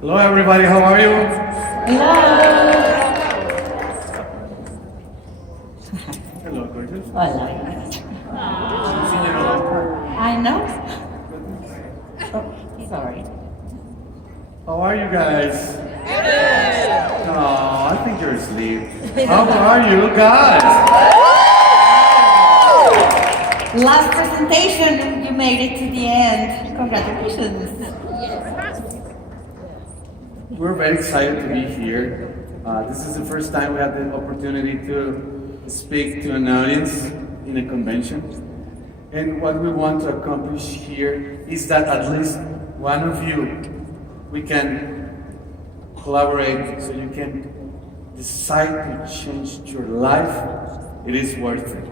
Hello everybody, how are you? Hello. Hello, gorgeous. Hola. I know. Oh, sorry. How are you guys? Oh, I think you're asleep. How are you guys? Last presentation, you made it to the end. Congratulations. We're very excited to be here. This is the first time we had the opportunity to speak to an audience in a convention. And what we want to accomplish here is that at least one of you, we can collaborate so you can decide to change your life. It is worth it.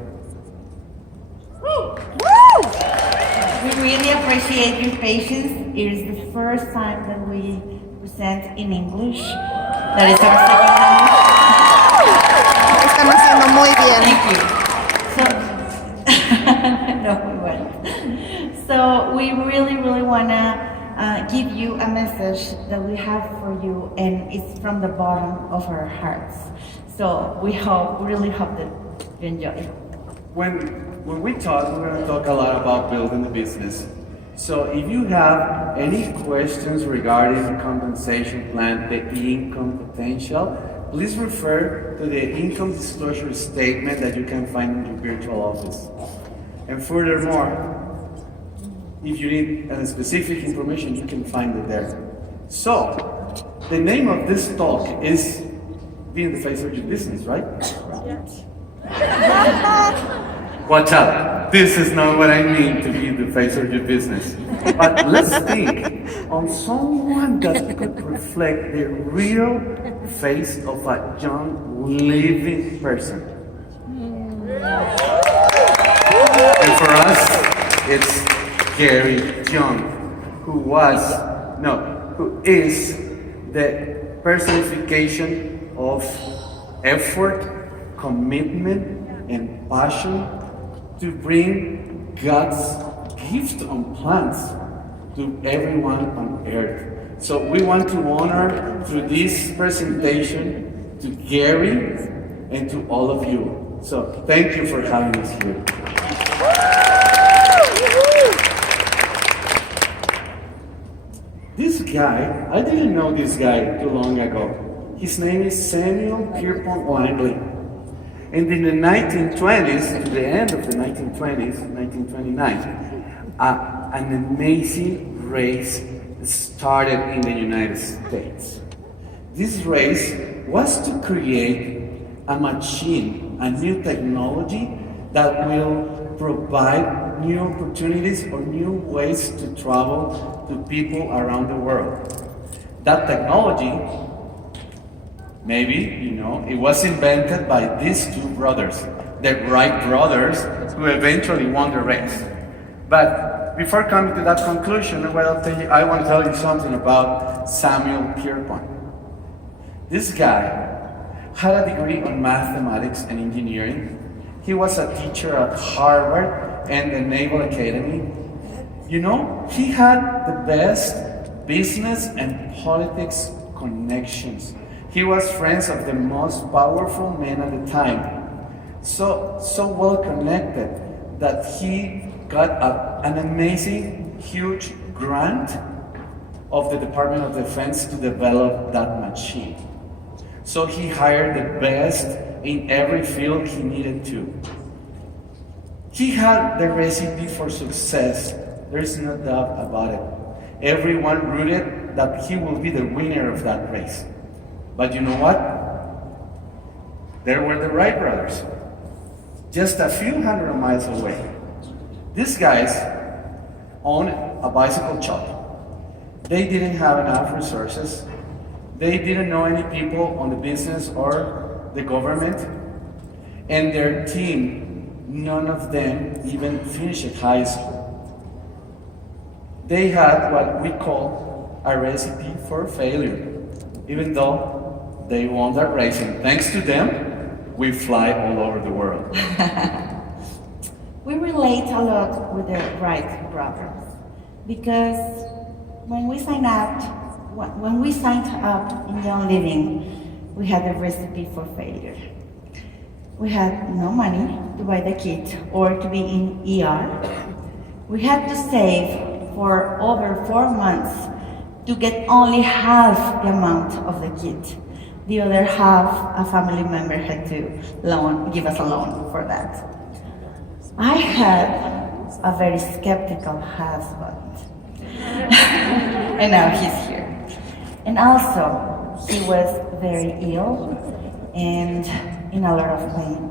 We really appreciate your patience. It is the first time that we present in English. That is our second language. Están haciendo muy bien. Thank you. No, we won't. So we really want to give you a message that we have for you, and it's from the bottom of our hearts. So we really hope that you enjoy. When we talk, we're going to talk a lot about building the business. So if you have any questions regarding the compensation plan, the income potential, please refer to the income disclosure statement that you can find in your virtual office. And furthermore, if you need specific information, you can find it there. So, the name of this talk is being the face of your business, right? Yes. Watch out, this is not what I mean to be the face of your business. But let's think on someone that could reflect the real face of a young, living person. And for us, it's Gary Young, who is the personification of effort, commitment, and passion to bring God's gift on plants to everyone on earth. So we want to honor through this presentation to Gary and to all of you. So thank you for having us here. This guy, I didn't know this guy too long ago. His name is Samuel Pierpont Langley. And in the 1920s, to the end of the 1920s, 1929, an amazing race started in the United States. This race was to create a machine, a new technology that will provide new opportunities or new ways to travel to people around the world. That technology, maybe, you know, it was invented by these two brothers, the Wright brothers, who eventually won the race. But before coming to that conclusion, I want to tell you something about Samuel Pierpont. This guy had a degree on mathematics and engineering. He was a teacher at Harvard and the Naval Academy. You know, he had the best business and politics connections. He was friends of the most powerful men at the time. So well connected that he got an amazing, huge grant of the Department of Defense to develop that machine. So he hired the best in every field he needed to. He had the recipe for success. There's no doubt about it. Everyone rooted that he will be the winner of that race. But you know what? There were the Wright brothers, just a few hundred miles away. These guys owned a bicycle shop. They didn't have enough resources. They didn't know any people on the business or the government. And their team, none of them even finished high school. They had what we call a recipe for failure, even though they won that race. And thanks to them, we fly all over the world. We relate a lot with the Wright brothers because when we sign up, when we signed up in Young Living, we had a recipe for failure. We had no money to buy the kit or to be in ER. We had to save for over 4 months to get only half the amount of the kit. The other half, a family member had to give us a loan for that. I had a very skeptical husband. And now he's here. And also, he was very ill and in a lot of pain.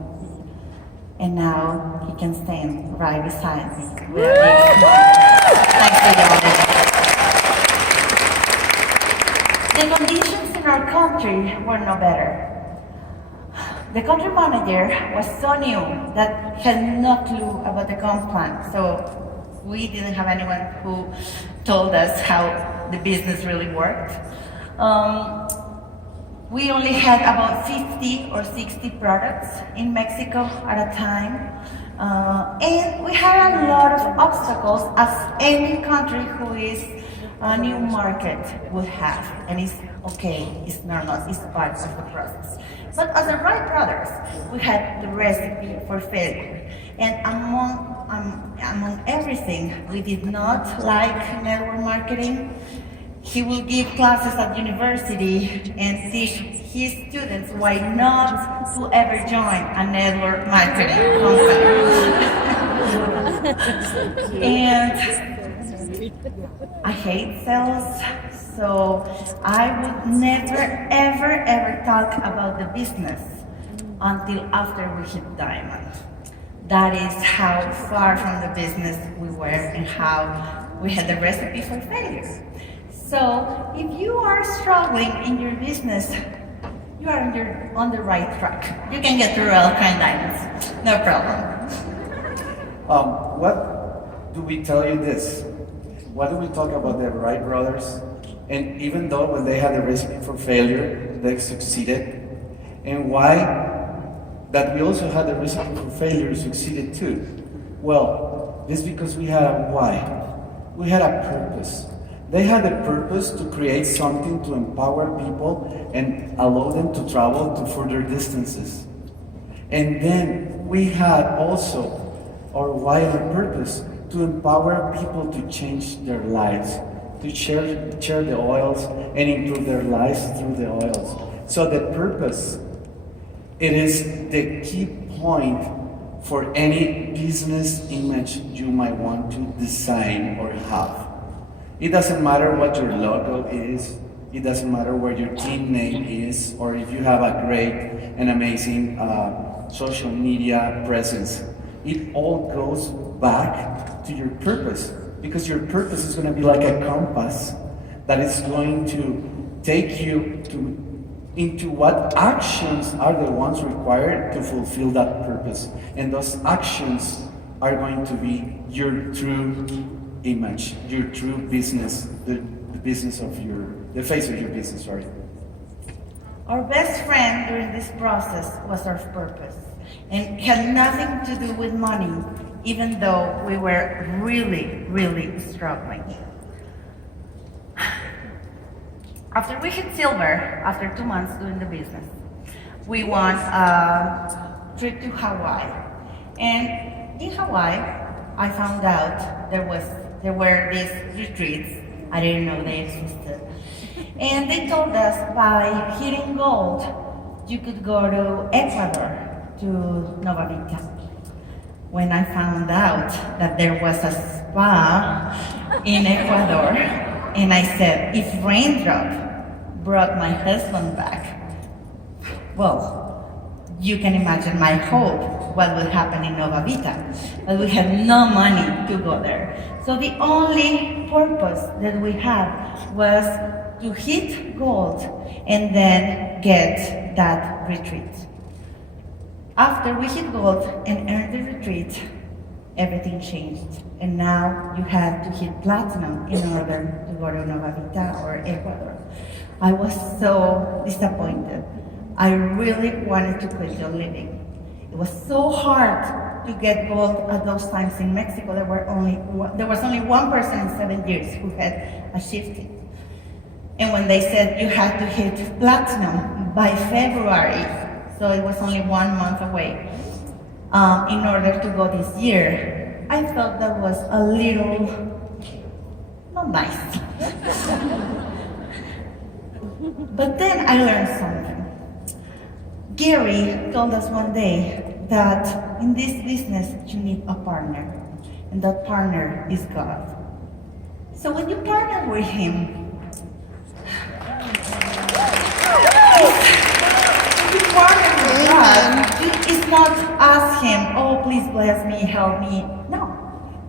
And now he can stand right beside me with a big smile. Thanks to y'all. The conditions in our country were no better. The country manager was so new that had no clue about the comp plan. So we didn't have anyone who told us how the business really worked. We only had about 50 or 60 products in Mexico at a time. And we had a lot of obstacles, as any country who is a new market would have. And it's okay, it's normal, it's part of the process. But as the Wright brothers, we had the recipe for failure. And among everything, we did not like network marketing. He will give classes at university and teach his students why not to ever join a network marketing company. And I hate sales, so I would never, ever talk about the business until after we hit diamond. That is how far from the business we were and how we had the recipe for failure. So if you are struggling in your business, you are on the right track. You can get through all kind of diamonds, no problem. What do we tell you this? Why do we talk about the Wright brothers? And even though when they had a recipe for failure, they succeeded. And why that we also had a recipe for failure succeeded too? Well, this is because we had a why. We had a purpose. They had a purpose to create something to empower people and allow them to travel to further distances. And then we had also our why and our purpose to empower people to change their lives, to share the oils and improve their lives through the oils. So the purpose, it is the key point for any business image you might want to design or have. It doesn't matter what your logo is, it doesn't matter what your team name is, or if you have a great and amazing social media presence. It all goes back to your purpose, because your purpose is going to be like a compass that is going to take you into what actions are the ones required to fulfill that purpose. And those actions are going to be your true image, your true business, the business of the face of your business, sorry. Our best friend during this process was our purpose, and had nothing to do with money, even though we were really struggling. After we hit silver, after 2 months doing the business, we won a trip to Hawaii. And in Hawaii, I found out there were these retreats. I didn't know they existed. And they told us by hitting gold, you could go to Ecuador, to Nova Vita. When I found out that there was a spa in Ecuador, and I said, if Raindrop brought my husband back, well, you can imagine my hope, what would happen in Nova Vita. But we had no money to go there. So the only purpose that we had was to hit gold and then get that retreat. After we hit gold and earned the retreat, everything changed. And now you have to hit platinum in order to go to Nova Vita or Ecuador. I was so disappointed. I really wanted to quit Young Living. It was so hard to get gold at those times in Mexico. There was only one person in 7 years who had achieved it. And when they said you had to hit platinum by February, so it was only 1 month away, in order to go this year, I felt that was a little not nice. But then I learned something. Gary told us one day that in this business you need a partner, and that partner is God. So when you partner with Him, you partner with God, it's not ask Him, oh please bless me, help me. No.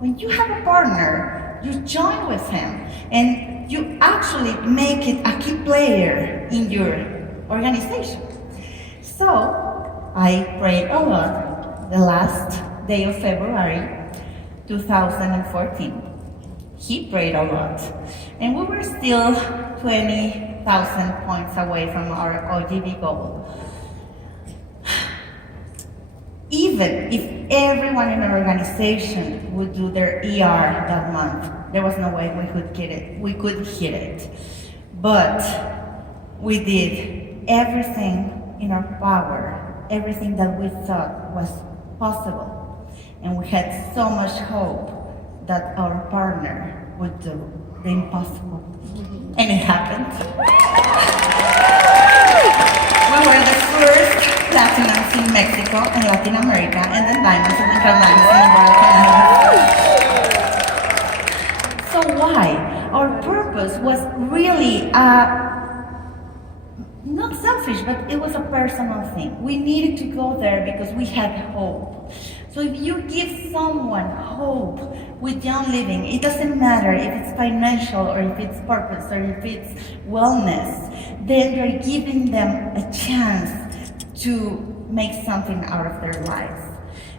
When you have a partner, you join with Him and you actually make it a key player in your organization. So I prayed a lot the last day of February 2014. He prayed a lot. And we were still 20,000 points away from our OGB goal. Even if everyone in our organization would do their ER that month, there was no way we could get it. We could hit it. But we did everything in our power, everything that we thought was possible. And we had so much hope that our partner would do the impossible. And it happened. We were the first platinums in Mexico and Latin America, and then diamonds and then diamonds in the world. So why? Our purpose was really not selfish, but it was a personal thing. We needed to go there because we had hope. So if you give someone hope with young living, it doesn't matter if it's financial or if it's purpose or if it's wellness, then you're giving them a chance to make something out of their lives.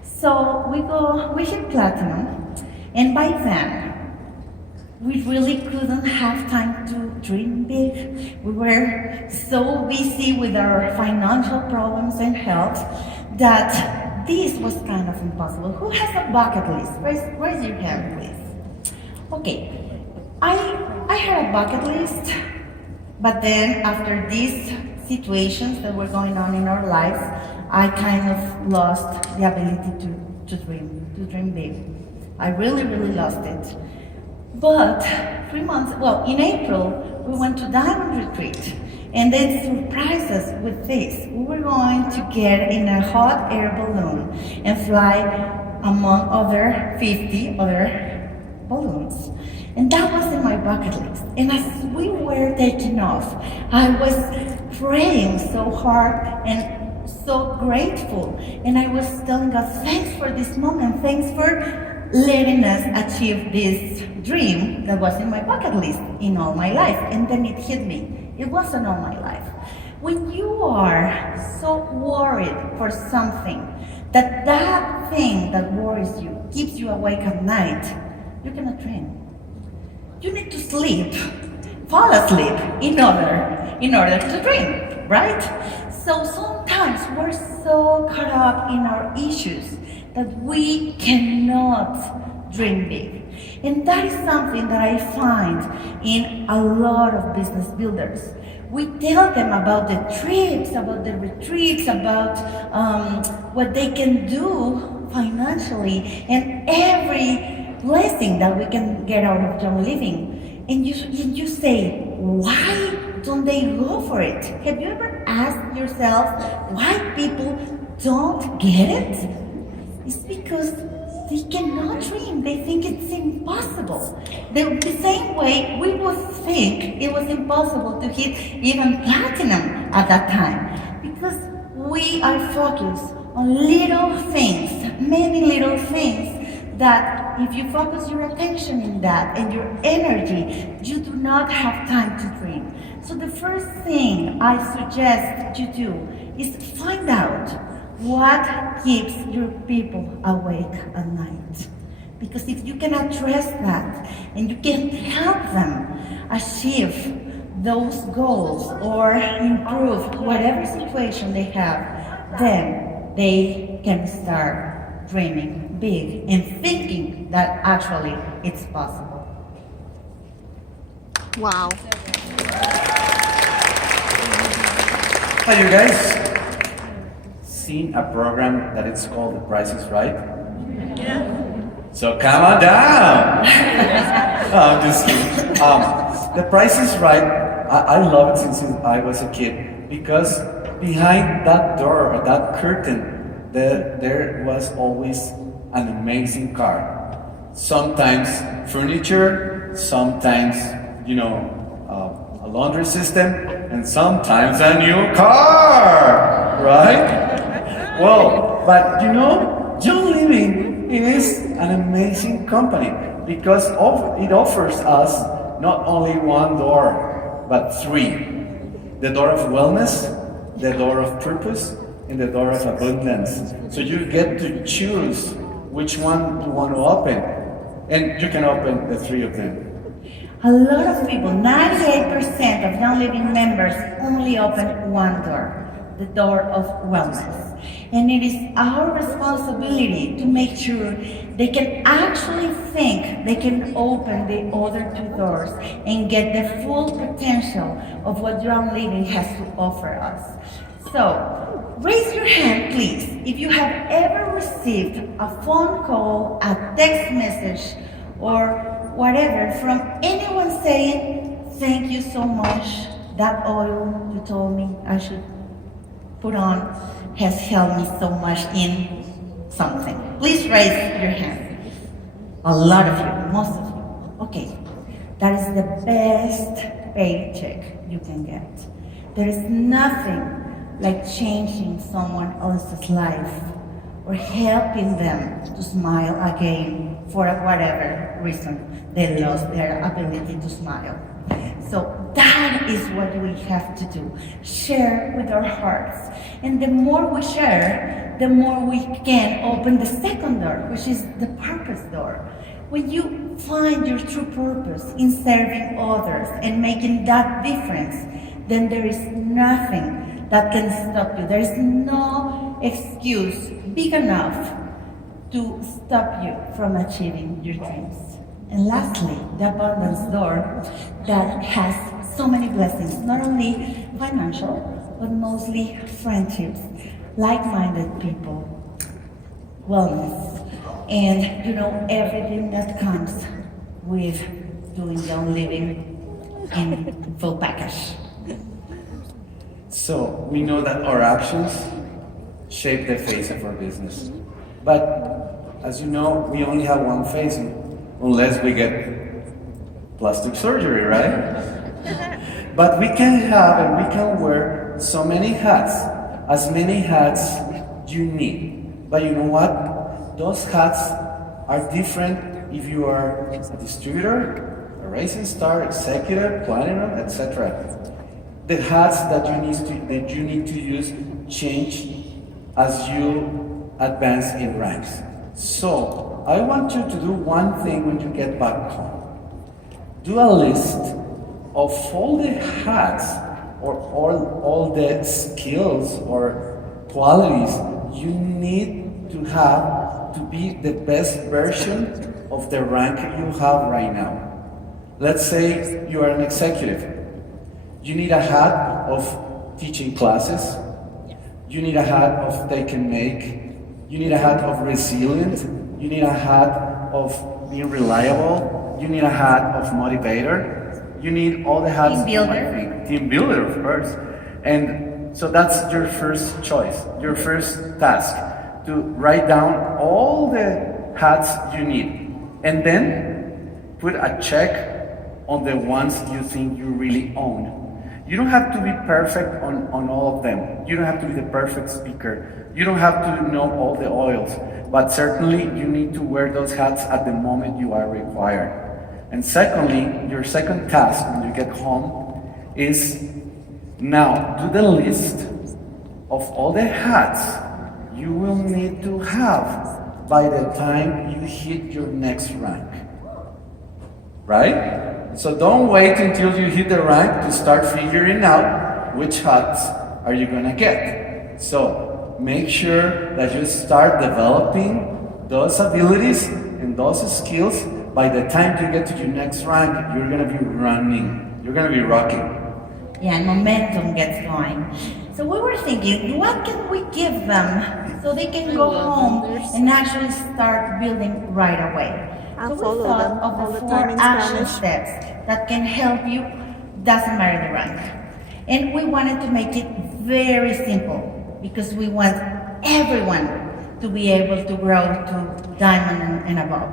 So we hit platinum, and by then, we really couldn't have time to dream big. We were so busy with our financial problems and health that this was kind of impossible. Who has a bucket list? Raise your hand, please. Okay, I had a bucket list, but then after these situations that were going on in our lives, I kind of lost the ability to dream big. I really lost it. But 3 months, in April, we went to Diamond Retreat, and they surprised us with this. We were going to get in a hot air balloon and fly among other 50 other balloons. And that was in my bucket list. And as we were taking off, I was praying so hard and so grateful. And I was telling God, thanks for this moment, thanks for letting us achieve this dream that was in my bucket list in all my life. And then it hit me. It wasn't all my life. When you are so worried for something, that thing that worries you, keeps you awake at night, you cannot dream. You need to sleep, fall asleep in order to dream, right? So sometimes we're so caught up in our issues that we cannot dream big. And that is something that I find in a lot of business builders. We tell them about the trips, about the retreats, about what they can do financially, and every blessing that we can get out of young living. And you say, why don't they go for it? Have you ever asked yourself why people don't get it? It's because they cannot dream. They think it's impossible. The same way we would think it was impossible to hit even platinum at that time. Because we are focused on little things, many little things, that if you focus your attention in that and your energy, you do not have time to dream. So the first thing I suggest you do is find out what keeps your people awake at night. Because if you can address that and you can help them achieve those goals or improve whatever situation they have, then they can start dreaming big and thinking that actually it's possible. Wow. Have you guys seen a program that it's called The Price is Right? Yeah. So come on down. No, I'm just kidding. The Price is Right. I love it since I was a kid because behind that door or that curtain, there was always an amazing car. Sometimes furniture, sometimes a laundry system, and sometimes a new car, right? Well, but John Living is an amazing company because it offers us not only one door, but three. The door of wellness, the door of purpose, and the door of abundance. So you get to choose which one you want to open, and you can open the three of them. A lot of people, 98% of Young Living members only open one door, the door of wellness. And it is our responsibility to make sure they can actually think they can open the other two doors and get the full potential of what Young Living has to offer us. So, raise your hand, please, if you have ever received a phone call, a text message, or whatever from anyone saying, thank you so much, that oil you told me I should put on has helped me so much in something. Please raise your hand. A lot of you, most of you. Okay, that is the best paycheck you can get. There is nothing like changing someone else's life or helping them to smile again for whatever reason they lost their ability to smile. So that is what we have to do. Share with our hearts. And the more we share, the more we can open the second door, which is the purpose door. When you find your true purpose in serving others and making that difference, then there is nothing that can stop you. There is no excuse big enough to stop you from achieving your dreams. And lastly, the abundance door that has so many blessings, not only financial, but mostly friendships, like-minded people, wellness, and everything that comes with doing Young Living in full package. So we know that our actions shape the face of our business. But as you know, we only have one face unless we get plastic surgery, right? But we can have and we can wear so many hats, as many hats you need. But you know what? Those hats are different if you are a distributor, a racing star, executive, platinum, etc. The hats that you need to use change as you advance in ranks. So I want you to do one thing when you get back home. Do a list of all the hats or all the skills or qualities you need to have to be the best version of the rank you have right now. Let's say you are an executive. You need a hat of teaching classes. You need a hat of take and make. You need a hat of resilient. You need a hat of being reliable. You need a hat of motivator. You need all the hats. Team builder. Team builder, of course. And so that's your first choice, your first task, to write down all the hats you need. And then put a check on the ones you think you really own. You don't have to be perfect on all of them. You don't have to be the perfect speaker. You don't have to know all the oils. But certainly you need to wear those hats at the moment you are required. And secondly, your second task when you get home is now do the list of all the hats you will need to have by the time you hit your next rank. Right? So don't wait until you hit the rank to start figuring out which hats are you gonna get. So make sure that you start developing those abilities and those skills. By the time you get to your next rank, you're gonna be running. You're gonna be rocking. Yeah, and momentum gets going. So we were thinking, what can we give them so they can go home and actually start building right away? I'll So we follow thought them of all the the 4 time in action Spanish. steps that can help you, doesn't matter the rank. And we wanted to make it very simple because we want everyone to be able to grow to diamond and above.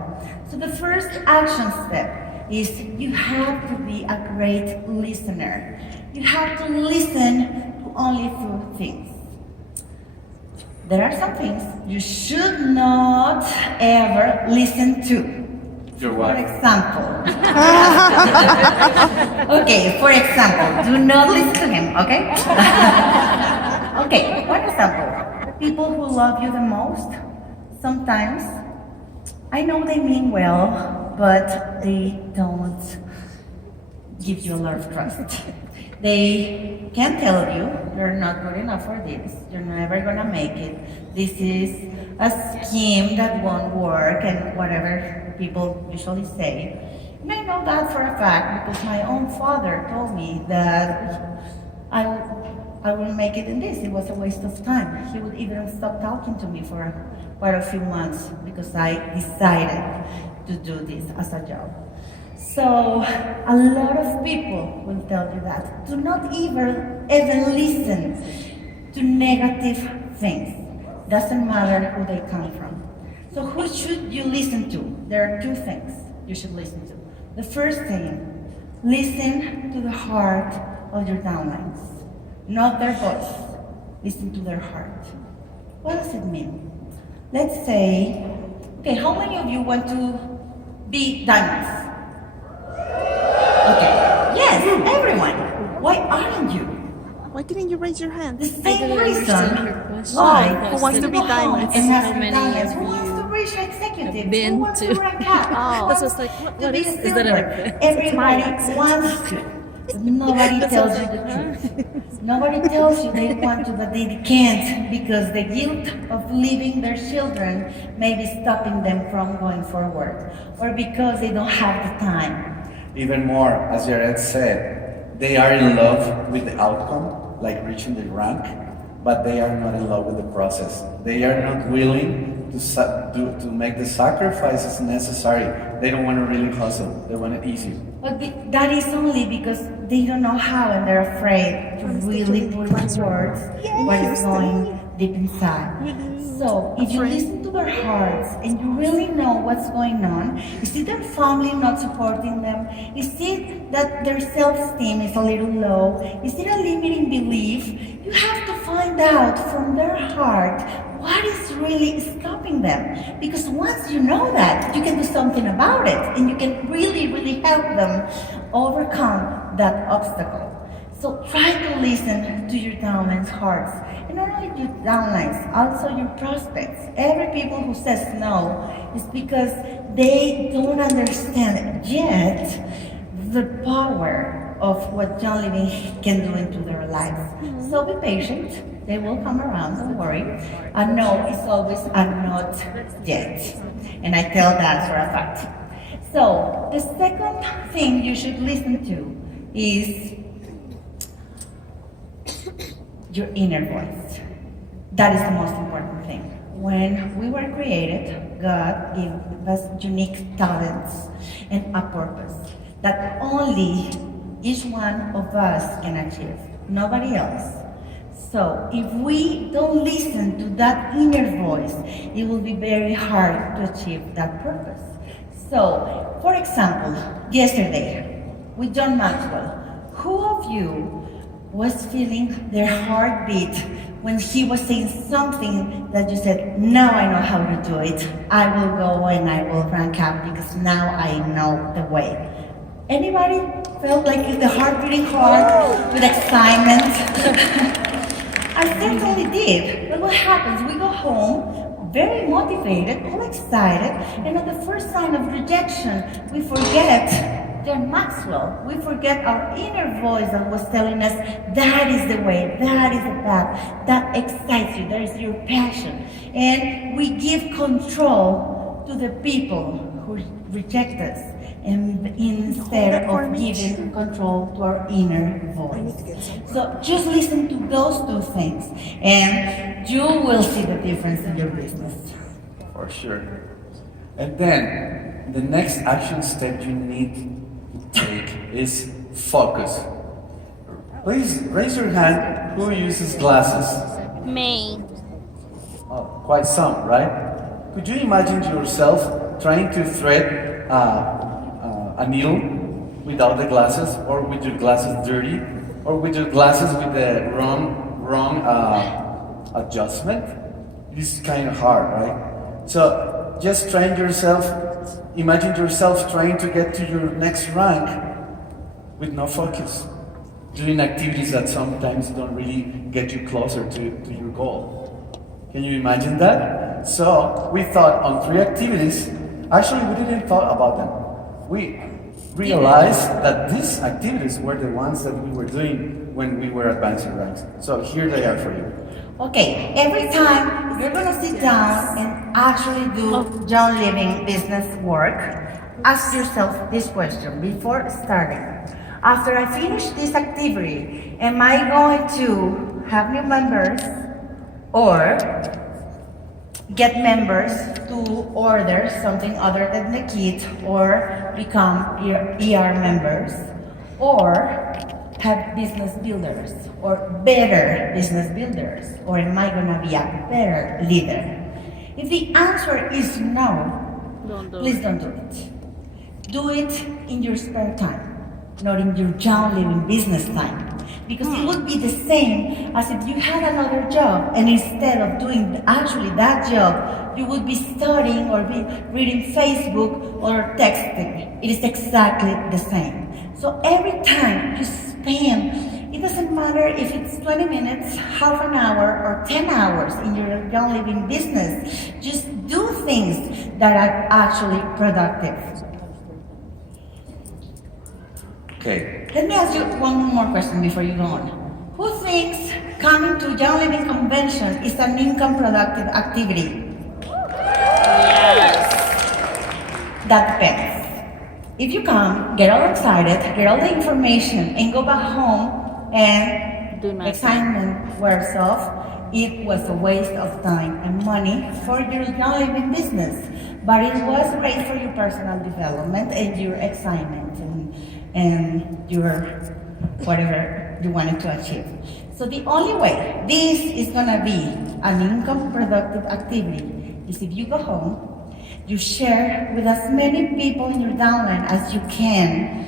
So the first action step is you have to be a great listener. You have to listen to only 2 things. There are some things you should not ever listen to. Your For wife. example. Okay, for example, do not listen to him, okay? Okay, for example, people who love you the most, sometimes, I know they mean well, but they don't give you a lot of trust. They can tell you you're not good enough for this, you're never gonna make it, this is a scheme that won't work, and whatever people usually say. And I know that for a fact because my own father told me that I wouldn't make it in this, it was a waste of time. He would even stop talking to me for quite a few months because I decided to do this as a job. So a lot of people will tell you that. Do not even listen to negative things. Doesn't matter who they come from. So who should you listen to? There are 2 things you should listen to. The first thing, listen to the heart of your downlines, not their voice. Listen to their heart. What does it mean? Let's say, okay, how many of you want to be diamonds? Okay, yes, everyone. Why aren't you? Why didn't you raise your hand? The I same don't reason understand her question. why Who wants to be go home diamonds? and ask How for many diamonds? of Who wants you to reach executive? have been Who wants to to- rank up? Oh. That's just like, what To be is a that an silver? accent? Everybody accent. wants to. But nobody That tells sounds you like, the truth. Nobody tells you they want to, but they can't because the guilt of leaving their children may be stopping them from going forward, or because they don't have the time. Even more, as Jared said, they are in love with the outcome, like reaching the rank, but they are not in love with the process. They are not willing to make the sacrifices necessary. They don't want to really hustle. They want it easy. But that is only because they don't know how and they're afraid to really put into words what is going deep inside. So if you listen to their hearts and you really know what's going on, is it their family not supporting them? Is it that their self-esteem is a little low? Is it a limiting belief? You have to find out from their heart what is really stopping them. Because once you know that, you can do something about it and you can really, really help them overcome that obstacle. So try to listen to your downlines' hearts. And not only your downlines, also your prospects. Every people who says no is because they don't understand yet the power of what John Living can do into their lives. So be patient. They will come around, don't worry. A no is always a not yet. And I tell that for a fact. So the second thing you should listen to is your inner voice. That is the most important thing. When we were created, God gave us unique talents and a purpose that only each one of us can achieve, nobody else. So if we don't listen to that inner voice, it will be very hard to achieve that purpose. So, for example, yesterday with John Maxwell, who of you was feeling their heartbeat when he was saying something that you said, now I know how to do it. I will go and I will rank up because now I know the way. Anybody felt like the heart beating hard with excitement? I certainly did. But what happens? We go home very motivated, all excited, and at the first sign of rejection, we forget John Maxwell. We forget our inner voice that was telling us that is the way, that is the path, that excites you, that is your passion. And we give control to the people who reject us and instead of giving control to our inner voice. So just listen to those two things and you will see the difference in your business. For sure. And then the next action step you need to take is focus. Please raise your hand who uses glasses. Me. Oh, quite some, right? Could you imagine yourself trying to thread a needle without the glasses, or with your glasses dirty, or with your glasses with the wrong adjustment? It is kind of hard, right? So just imagine yourself trying to get to your next rank with no focus, doing activities that sometimes don't really get you closer to your goal. Can you imagine that? So we thought on 3 activities. Actually, we didn't thought about them. We realized that these activities were the ones that we were doing when we were advancing ranks. So here they are for you. Okay, every time you're gonna sit down and actually do John Living business work, ask yourself this question before starting. After I finish this activity, am I going to have new members or get members to order something other than the kit or become ER members or have business builders or better business builders, or am I gonna be a better leader? If the answer is no, please don't do it. Do it in your spare time, not in your John Living business time. Because it would be the same as if you had another job and instead of doing actually that job, you would be studying or be reading Facebook or texting. It is exactly the same. So every time you spend, it doesn't matter if it's 20 minutes, half an hour, or 10 hours in your John Living business, just do things that are actually productive. Okay. Let me ask you one more question before you go on. Who thinks coming to Young Living Convention is an income productive activity? Yes. That depends. If you come, get all excited, get all the information, and go back home and Do nothing. excitement wears off, it was a waste of time and money for your Young Living business. But it was great for your personal development and your excitement and your whatever you wanted to achieve. So the only way this is gonna be an income productive activity is if you go home, you share with as many people in your downline as you can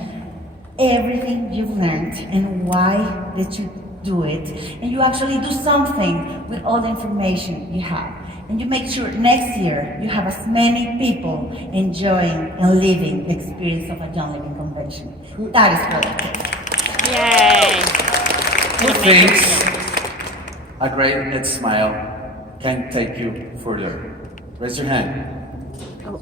everything you've learned and why did you do it, and you actually do something with all the information you have. And you make sure next year you have as many people enjoying and living the experience of a Young Living Convention. That is productive. Yay. Who thinks a great smile can take you further? Raise your hand.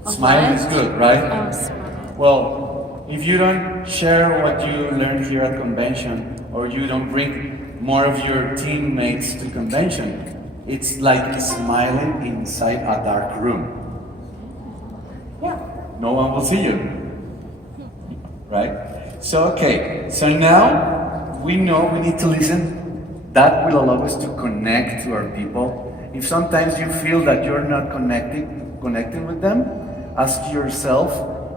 Smile is good, right? Oh, smile. Well, if you don't share what you learned here at convention, or you don't bring more of your teammates to convention, it's like smiling inside a dark room. Yeah. No one will see you, right? So, okay, so now we know we need to listen. That will allow us to connect to our people. If sometimes you feel that you're not connecting with them, ask yourself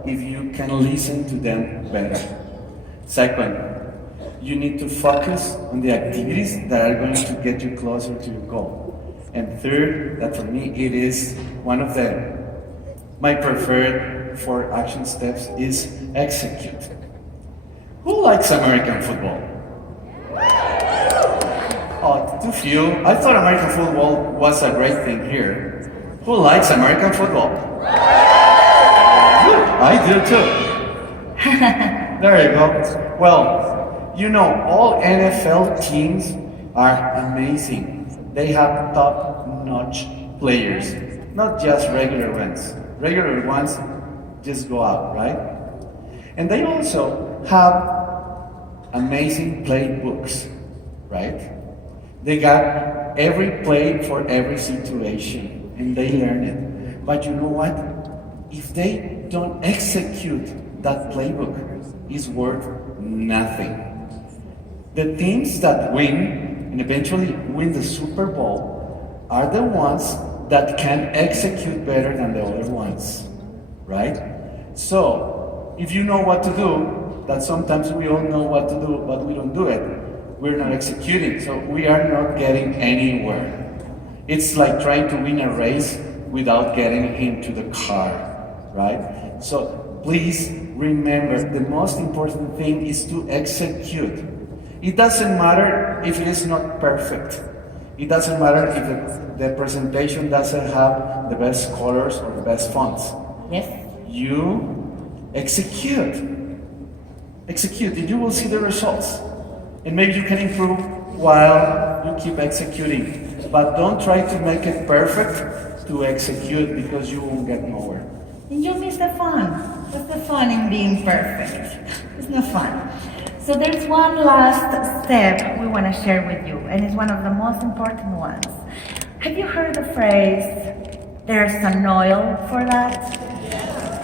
if you can listen to them better. Second, you need to focus on the activities that are going to get you closer to your goal. And third, that for me it is one of my preferred 4 action steps is execute. Who likes American football? Oh, too few. I thought American football was a great thing here. Who likes American football? I do too. There you go. Well, you know, all NFL teams are amazing. They have top-notch players, not just regular ones. Regular ones just go out, right? And they also have amazing playbooks, right? They got every play for every situation, and they learn it. But you know what? If they don't execute that playbook, it's worth nothing. The teams that win and eventually win the Super Bowl are the ones that can execute better than the other ones, right? So, if you know what to do, that sometimes we all know what to do, but we don't do it, we're not executing, so we are not getting anywhere. It's like trying to win a race without getting into the car, right? So please remember, the most important thing is to execute. It doesn't matter if it is not perfect. It doesn't matter if the presentation doesn't have the best colors or the best fonts. Yes. You execute. Execute, and you will see the results. And maybe you can improve while you keep executing. But don't try to make it perfect to execute, because you won't get nowhere. And you'll miss the fun. What's the fun in being perfect? It's no fun. So there's one last step we want to share with you, and it's one of the most important ones. Have you heard the phrase, there's an oil for that?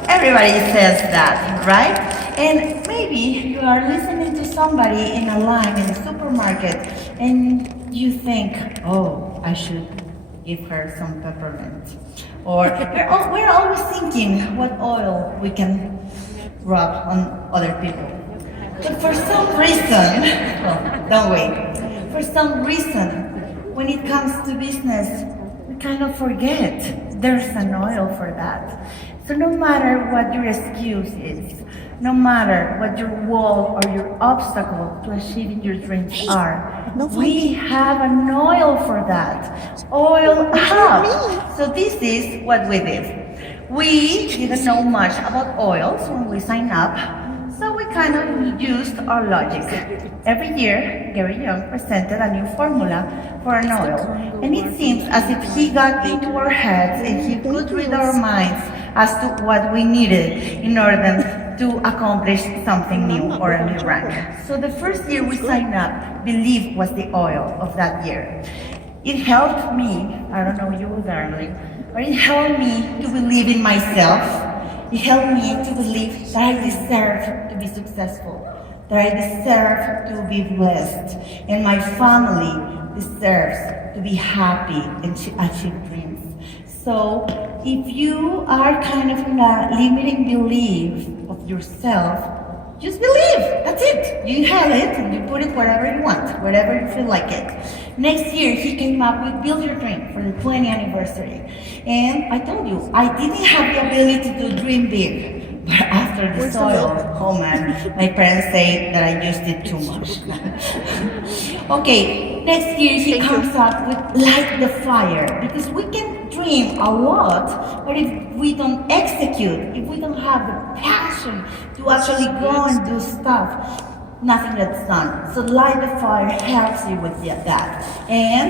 Everybody says that, right? And maybe you are listening to somebody in a line in the supermarket and you think, oh, I should give her some peppermint. Or we're always thinking what oil we can rub on other people. But for some reason, well, don't wait. For some reason, when it comes to business, we kind of forget there's an oil for that. So no matter what your excuse is, no matter what your wall or your obstacle to achieving your dreams are, we have an oil for that. Oil up. So this is what we did. We didn't know much about oils when we signed up, so we kind of used our logic. Every year, Gary Young presented a new formula for an oil, and it seems as if he got into our heads and he could read our minds as to what we needed in order to accomplish something new or a new rank. So the first year we signed up, Believe was the oil of that year. It helped me, I don't know you, darling, but it helped me to believe in myself. It helped me to believe that I deserve to be successful, that I deserve to be blessed, and my family deserves to be happy and to achieve dreams. So if you are kind of in a limiting belief of yourself, just believe, that's it. You have it and you put it wherever you want, wherever you feel like it. Next year, he came up with Build Your Dream for the 20th anniversary. And I told you, I didn't have the ability to dream big. But after the soil, oh man, my parents say that I used it too much. Okay, next year he comes up with Light the Fire, because we can dream a lot, but if we don't execute, if we don't have the passion to actually go and do stuff, nothing gets done. So Light the Fire helps you with that. And